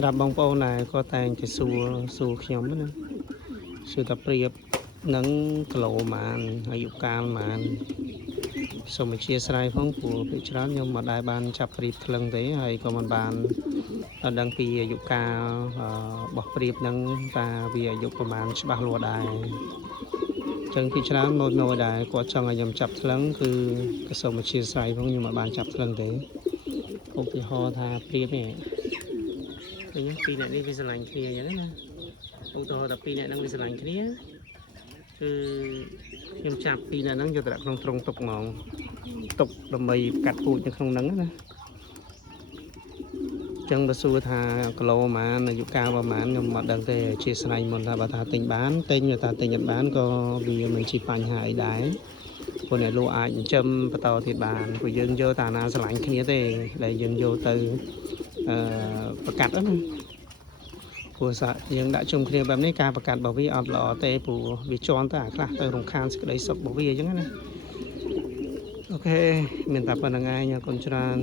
ស្រាប់បងប្អូនដែរក៏តែងតែសួរខ្ញុំណាសួរតែប្រៀបនឹងគីឡូប៉ុន្មានអាយុកាលប៉ុន្មានសូមអធិស្ឋានផងព្រោះពេលច្រើនខ្ញុំមិនដែលបានចាប់ប្រៀបថ្លឹងទេហើយក៏មិនបានដឹងពីអាយុកាលរបស់ប្រៀបនឹងថាវាអាយុប្រហែលច្បាស់លាស់ដែរចឹងពីច្រើនមកដែរគាត់ចង់ឲ្យខ្ញុំចាប់ថ្លឹងគឺក៏សូមអធិស្ឋានផងខ្ញុំមិនបានចាប់ថ្លឹងទេឧទាហរណ៍ថាប្រៀបនេះឃើញពីរអ្នកនេះវាស្រឡាញ់គ្នាអញ្ចឹងណាឧទាហរណ៍ថាពីរអ្នកហ្នឹងវាស្រឡាញ់គ្នាគឺខ្ញុំចាប់ពីរអ្នកហ្នឹងយកទៅដាក់ក្នុងទ្រុងទុកហ្មងទុកដើម្បីកាត់ពូជនៅក្នុងហ្នឹងណាចឹងបើសួរថាគីឡូប្រហែលអាយុកាលប្រហែលខ្ញុំមិនដឹងទេជាស្នែងមុនថាបើថាទិញបានទិញតែទិញអត់បានក៏វាមិនជាបញ្ហាអីដែរព្រោះអ្នកលក់អាចចិញ្ចឹមបន្តទៀតបានព្រោះយើងយកតែអាណាស្រឡាញ់គ្នាទេដែលយើងយកទៅប្រកាត់ហ្នឹងព្រោះសាយើងដាក់ជុំគ្នាបែបនេះការប្រកាសរបស់វាអត់ល្អទេព្រោះវាជន់ទៅអាខ្លះទៅរំខានសេចក្តីសុខរបស់វាអញ្ចឹងណាអូខេមានតែប៉ុណ្្នឹងឯងអរគុណច្រើន